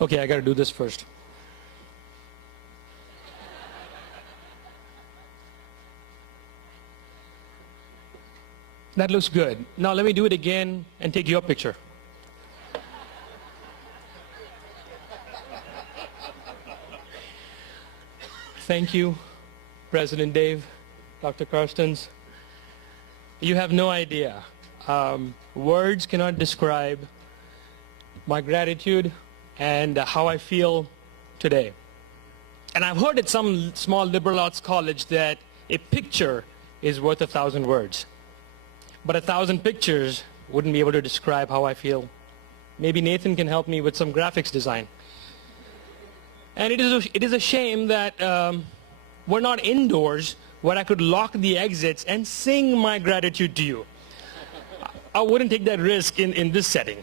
Okay, I gotta do this first. That looks good. Now let me do it again and take your picture. Thank you, President Dave, Dr. Karstens. You have no idea. Words cannot describe my gratitude and how I feel today. And I've heard at some small liberal arts college that a picture is worth 1,000 words. But 1,000 pictures wouldn't be able to describe how I feel. Maybe Nathan can help me with some graphics design. And it is a shame that we're not indoors where I could lock the exits and sing my gratitude to you. I wouldn't take that risk in this setting.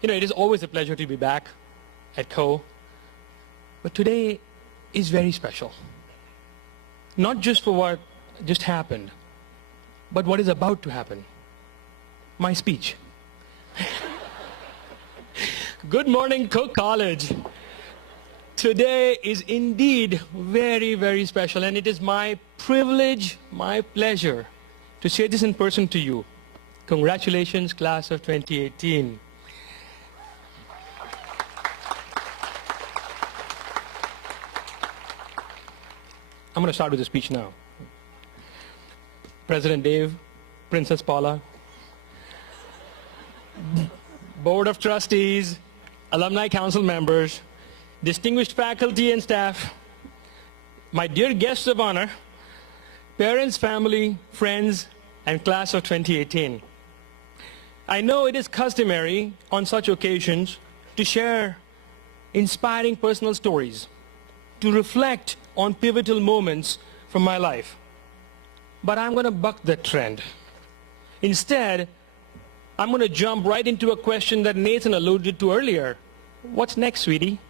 You know, it is always a pleasure to be back at Co. But today is very special. Not just for what just happened, but what is about to happen. My speech. Good morning, Cook College. Today is indeed very, very special, and it is my privilege, my pleasure to say this in person to you. Congratulations, class of 2018. I'm going to start with the speech now. President Dave, Princess Paula, Board of Trustees, Alumni Council members, distinguished faculty and staff, my dear guests of honor, parents, family, friends, and class of 2018. I know it is customary on such occasions to share inspiring personal stories, to reflect on pivotal moments from my life. But I'm going to buck that trend. Instead, I'm going to jump right into a question that Nathan alluded to earlier. What's next, sweetie?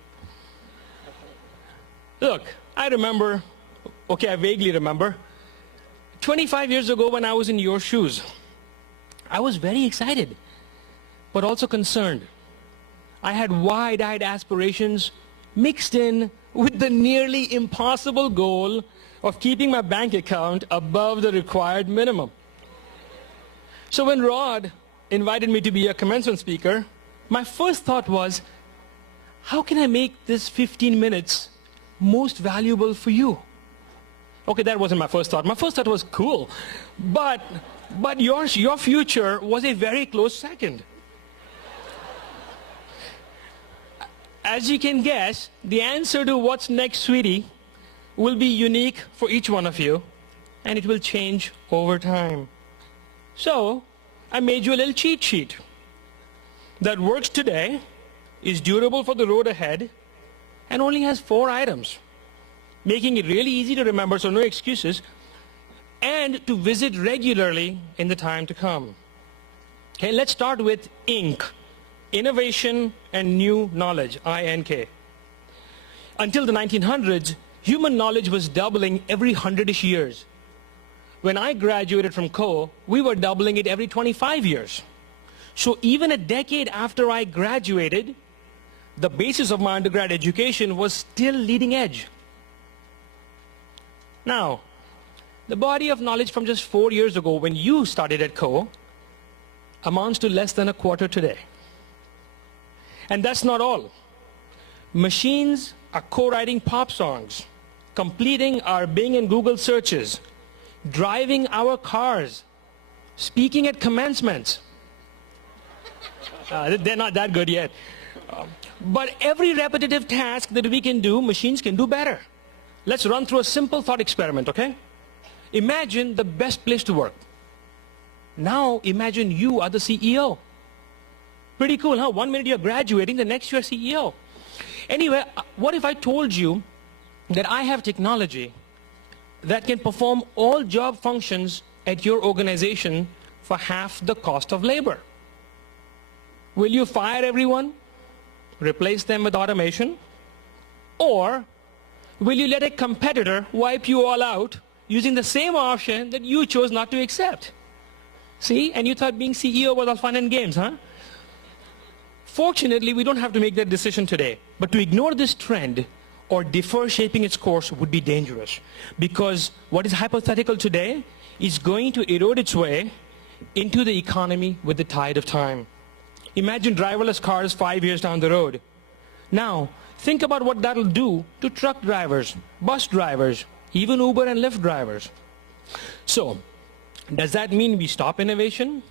Look, I vaguely remember, 25 years ago when I was in your shoes, I was very excited, but also concerned. I had wide-eyed aspirations mixed in with the nearly impossible goal of keeping my bank account above the required minimum. So when Rod invited me to be a commencement speaker, my first thought was, how can I make this 15 minutes most valuable for you? Okay, that wasn't my first thought. My first thought was cool, but your future was a very close second. As you can guess, the answer to what's next, sweetie, will be unique for each one of you, and it will change over time. So, I made you a little cheat sheet that works today, is durable for the road ahead, and only has 4 items, making it really easy to remember, so no excuses, and to visit regularly in the time to come. Okay, let's start with INK, Innovation and New Knowledge, INK. Until the 1900s, human knowledge was doubling every 100-ish years. When I graduated from Co, we were doubling it every 25 years. So even a decade after I graduated, the basis of my undergrad education was still leading edge. Now, the body of knowledge from just 4 years ago when you started at Co amounts to less than a quarter today. And that's not all. Machines are co-writing pop songs, completing our Bing and Google searches, driving our cars, speaking at commencements. They're not that good yet. But every repetitive task that we can do, machines can do better. Let's run through a simple thought experiment, okay? Imagine the best place to work. Now imagine you are the CEO. Pretty cool, huh? 1 minute you're graduating, the next you're CEO. Anyway, what if I told you that I have technology that can perform all job functions at your organization for half the cost of labor? Will you fire everyone, replace them with automation? Or will you let a competitor wipe you all out using the same option that you chose not to accept. See? And you thought being CEO was all fun and games, huh? Fortunately, we don't have to make that decision today. But to ignore this trend or defer shaping its course would be dangerous. Because what is hypothetical today is going to erode its way into the economy with the tide of time. Imagine driverless cars 5 years down the road. Now, think about what that'll do to truck drivers, bus drivers, even Uber and Lyft drivers. So, does that mean we stop innovation?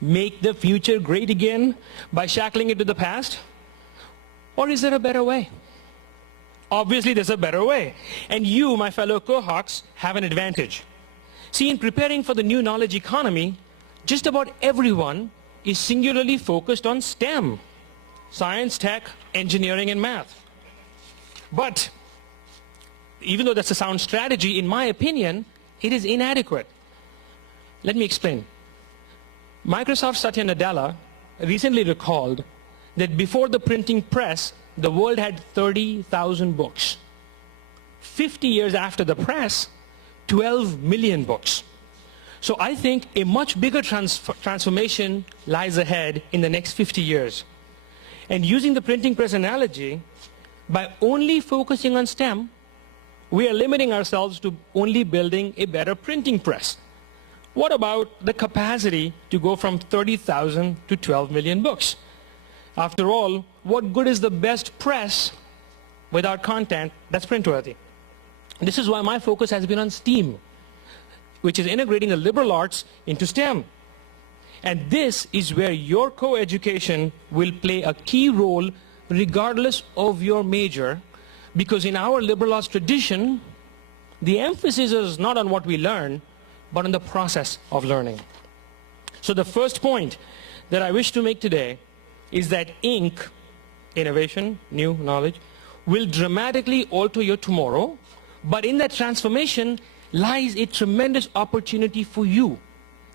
Make the future great again by shackling it to the past? Or is there a better way? Obviously, there's a better way. And you, my fellow cohorts, have an advantage. See, in preparing for the new knowledge economy, just about everyone is singularly focused on STEM, science, tech, engineering, and math. But even though that's a sound strategy, in my opinion, it is inadequate. Let me explain. Microsoft Satya Nadella recently recalled that before the printing press, the world had 30,000 books. 50 years after the press, 12 million books. So I think a much bigger transformation lies ahead in the next 50 years. And using the printing press analogy, by only focusing on STEM, we are limiting ourselves to only building a better printing press. What about the capacity to go from 30,000 to 12 million books? After all, what good is the best press without content that's printworthy? This is why my focus has been on STEAM, which is integrating the liberal arts into STEM. And this is where your co-education will play a key role regardless of your major, because in our liberal arts tradition, the emphasis is not on what we learn, but on the process of learning. So the first point that I wish to make today is that INC, innovation, new knowledge, will dramatically alter your tomorrow, but in that transformation lies a tremendous opportunity for you,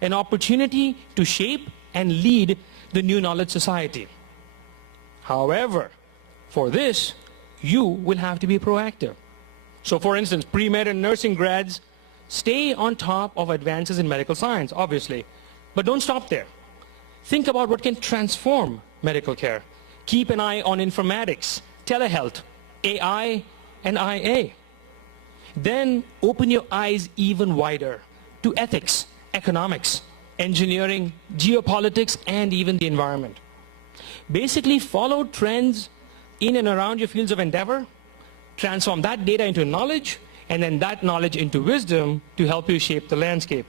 an opportunity to shape and lead the new knowledge society. However, for this, you will have to be proactive. So for instance, pre-med and nursing grads stay on top of advances in medical science, obviously, but don't stop there. Think about what can transform medical care. Keep an eye on informatics, telehealth, AI, and IA. Then open your eyes even wider to ethics, economics, engineering, geopolitics, and even the environment. Basically follow trends in and around your fields of endeavor, transform that data into knowledge, and then that knowledge into wisdom to help you shape the landscape.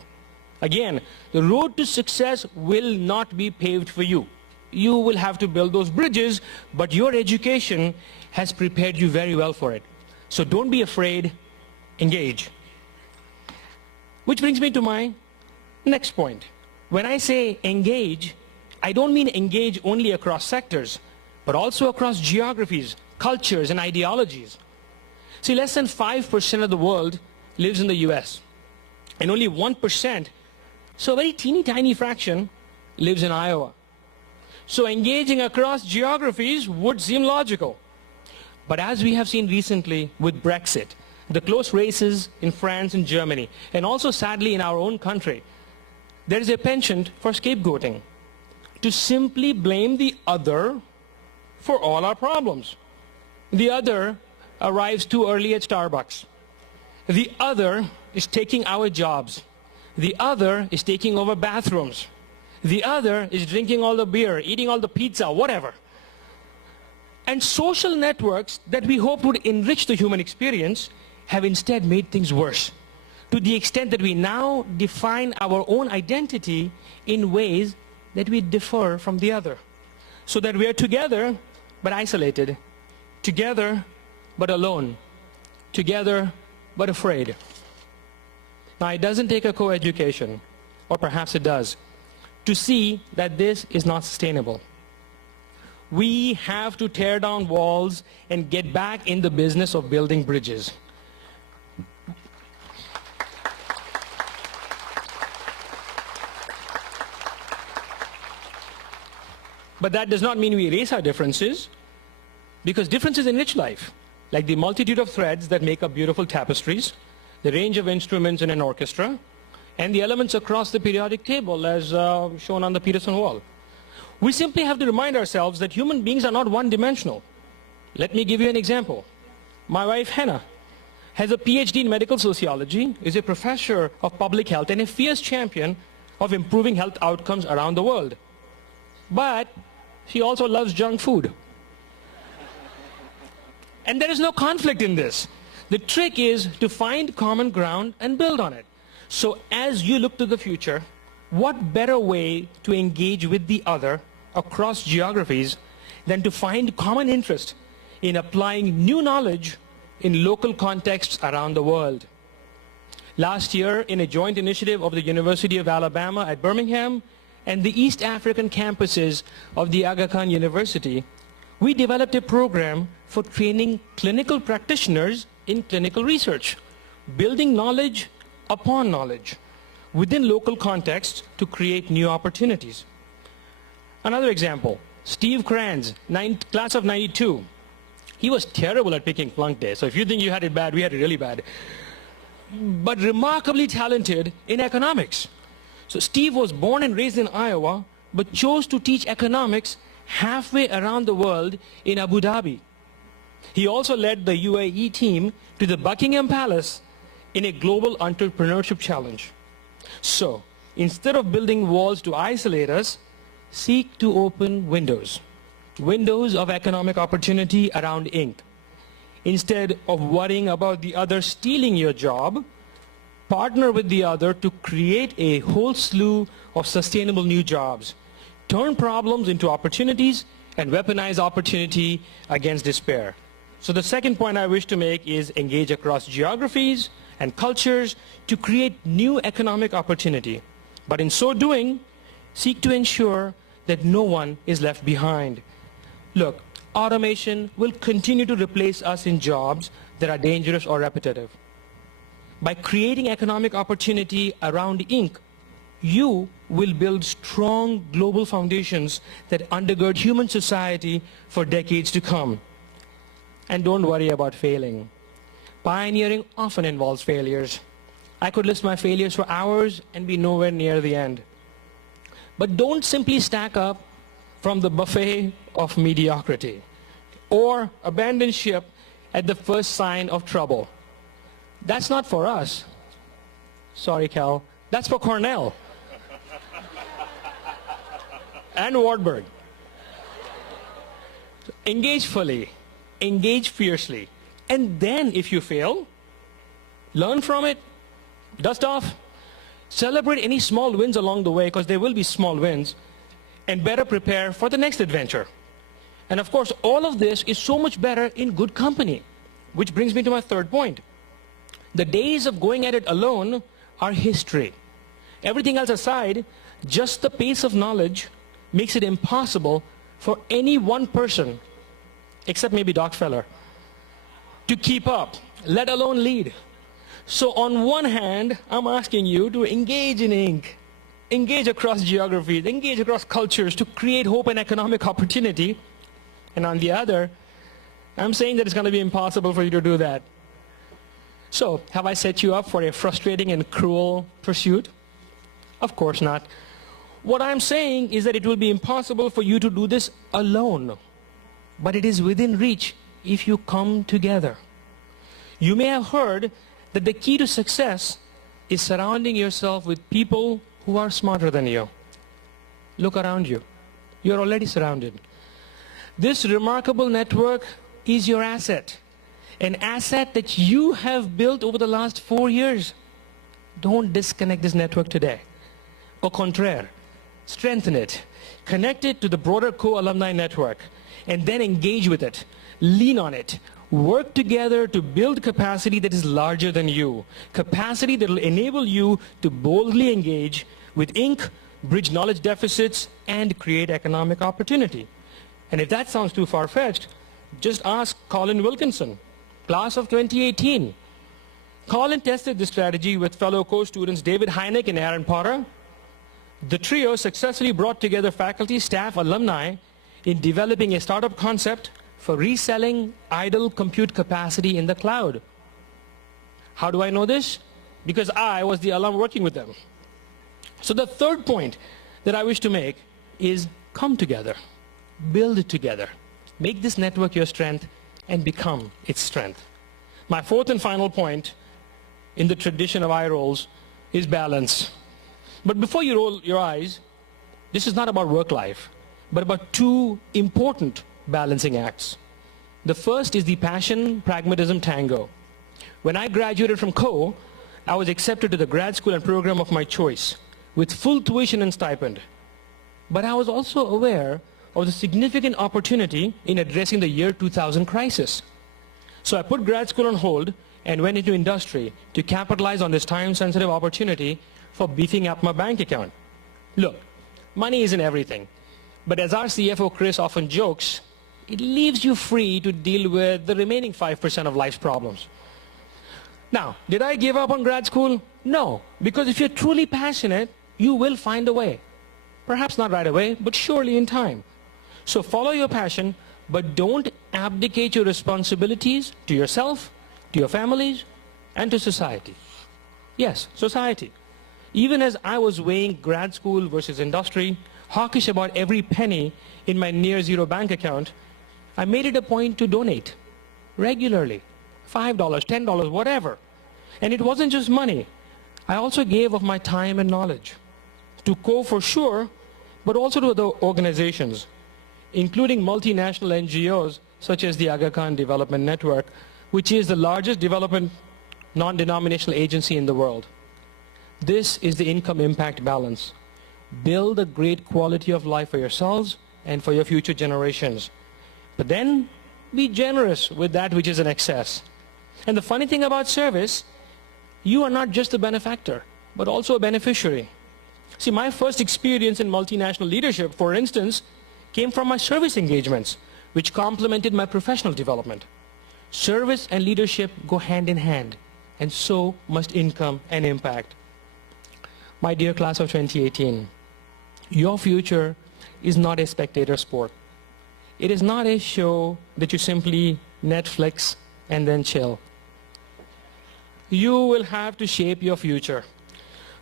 Again, the road to success will not be paved for you. You will have to build those bridges, but your education has prepared you very well for it. So don't be afraid, engage. Which brings me to my next point. When I say engage, I don't mean engage only across sectors, but also across geographies, cultures, and ideologies. See, less than 5% of the world lives in the US, and only 1%, so a very teeny tiny fraction, lives in Iowa. So engaging across geographies would seem logical. But as we have seen recently with Brexit, the close races in France and Germany, and also sadly in our own country, there is a penchant for scapegoating, to simply blame the other for all our problems. The other arrives too early at Starbucks. The other is taking our jobs. The other is taking over bathrooms. The other is drinking all the beer, eating all the pizza, whatever. And social networks that we hoped would enrich the human experience have instead made things worse, to the extent that we now define our own identity in ways that we differ from the other. So that we are together but isolated, together but alone, together but afraid. Now it doesn't take a co-education, or perhaps it does, to see that this is not sustainable. We have to tear down walls and get back in the business of building bridges. But that does not mean we erase our differences, because differences enrich life, like the multitude of threads that make up beautiful tapestries, the range of instruments in an orchestra, and the elements across the periodic table as shown on the Peterson wall. We simply have to remind ourselves that human beings are not one-dimensional. Let me give you an example. My wife, Hannah, has a PhD in medical sociology, is a professor of public health, and a fierce champion of improving health outcomes around the world. But she also loves junk food. And there is no conflict in this. The trick is to find common ground and build on it. So as you look to the future, what better way to engage with the other across geographies than to find common interest in applying new knowledge in local contexts around the world? Last year, in a joint initiative of the University of Alabama at Birmingham and the East African campuses of the Aga Khan University, we developed a program for training clinical practitioners in clinical research, building knowledge upon knowledge within local contexts to create new opportunities. Another example, Steve Kranz, class of 92. He was terrible at picking flunk day. So if you think you had it bad, we had it really bad. But remarkably talented in economics. So Steve was born and raised in Iowa, but chose to teach economics halfway around the world in Abu Dhabi. He also led the UAE team to the Buckingham Palace in a global entrepreneurship challenge. So instead of building walls to isolate us, seek to open windows. Windows of economic opportunity around Inc. Instead of worrying about the other stealing your job, partner with the other to create a whole slew of sustainable new jobs. Turn problems into opportunities and weaponize opportunity against despair. So the second point I wish to make is engage across geographies and cultures to create new economic opportunity. But in so doing, seek to ensure that no one is left behind. Look, automation will continue to replace us in jobs that are dangerous or repetitive. By creating economic opportunity around Inc., you will build strong global foundations that undergird human society for decades to come. And don't worry about failing. Pioneering often involves failures. I could list my failures for hours and be nowhere near the end. But don't simply stack up from the buffet of mediocrity or abandon ship at the first sign of trouble. That's not for us. Sorry, Cal. That's for Cornell and Wartburg. So engage fully, engage fiercely, and then if you fail, learn from it, dust off, celebrate any small wins along the way, because there will be small wins, and better prepare for the next adventure. And of course, all of this is so much better in good company, which brings me to my third point. The days of going at it alone are history. Everything else aside, just the pace of knowledge makes it impossible for any one person, except maybe Doc Feller, to keep up, let alone lead. So on one hand, I'm asking you to engage in Inc., engage across geographies, engage across cultures to create hope and economic opportunity. And on the other, I'm saying that it's going to be impossible for you to do that. So, have I set you up for a frustrating and cruel pursuit? Of course not. What I'm saying is that it will be impossible for you to do this alone. But it is within reach if you come together. You may have heard that the key to success is surrounding yourself with people who are smarter than you. Look around you. You're already surrounded. This remarkable network is your asset. An asset that you have built over the last 4 years. Don't disconnect this network today. Au contraire, strengthen it. Connect it to the broader co-alumni network and then engage with it. Lean on it. Work together to build capacity that is larger than you. Capacity that will enable you to boldly engage with Inc., bridge knowledge deficits, and create economic opportunity. And if that sounds too far-fetched, just ask Colin Wilkinson, class of 2018. Colin tested this strategy with fellow co-students David Hynek and Aaron Potter. The trio successfully brought together faculty, staff, alumni in developing a startup concept for reselling idle compute capacity in the cloud. How do I know this? Because I was the alum working with them. So the third point that I wish to make is come together, build it together, make this network your strength and become its strength. My fourth and final point in the tradition of eye rolls is balance. But before you roll your eyes, this is not about work life, but about two important balancing acts. The first is the passion pragmatism tango. When I graduated from CO, I was accepted to the grad school and program of my choice with full tuition and stipend. But I was also aware of the significant opportunity in addressing the year 2000 crisis. So I put grad school on hold and went into industry to capitalize on this time-sensitive opportunity for beefing up my bank account. Look, money isn't everything, but as our CFO Chris often jokes, it leaves you free to deal with the remaining 5% of life's problems. Now, did I give up on grad school? No, because if you're truly passionate, you will find a way. Perhaps not right away, but surely in time. So follow your passion, but don't abdicate your responsibilities to yourself, to your families, and to society. Yes, society. Even as I was weighing grad school versus industry, hawkish about every penny in my near zero bank account, I made it a point to donate regularly. $5, $10, whatever. And it wasn't just money. I also gave of my time and knowledge. To CO for sure, but also to other organizations, including multinational NGOs such as the Aga Khan Development Network, which is the largest development non-denominational agency in the world. This is the income impact balance. Build a great quality of life for yourselves and for your future generations. But then be generous with that which is in excess. And the funny thing about service, you are not just a benefactor, but also a beneficiary. See, my first experience in multinational leadership, for instance, came from my service engagements, which complemented my professional development. Service and leadership go hand in hand, and so must income and impact. My dear class of 2018, your future is not a spectator sport. It is not a show that you simply Netflix and then chill. You will have to shape your future.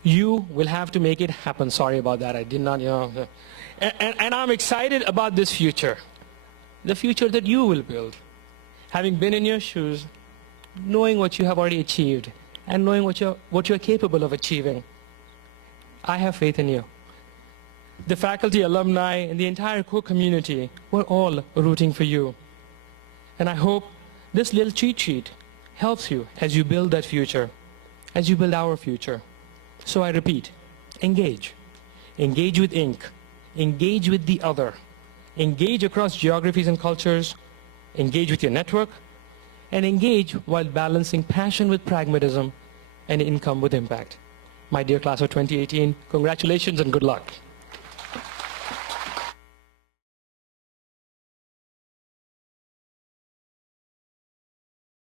You will have to make it happen. Sorry about that. I did not, And I'm excited about this future. The future that you will build. Having been in your shoes, knowing what you have already achieved, and knowing what you're capable of achieving. I have faith in you. The faculty, alumni, and the entire core community, we're all rooting for you. And I hope this little cheat sheet helps you as you build that future, as you build our future. So I repeat, engage. Engage with ink. Engage with the other. Engage across geographies and cultures. Engage with your network. And engage while balancing passion with pragmatism and income with impact. My dear class of 2018, congratulations and good luck.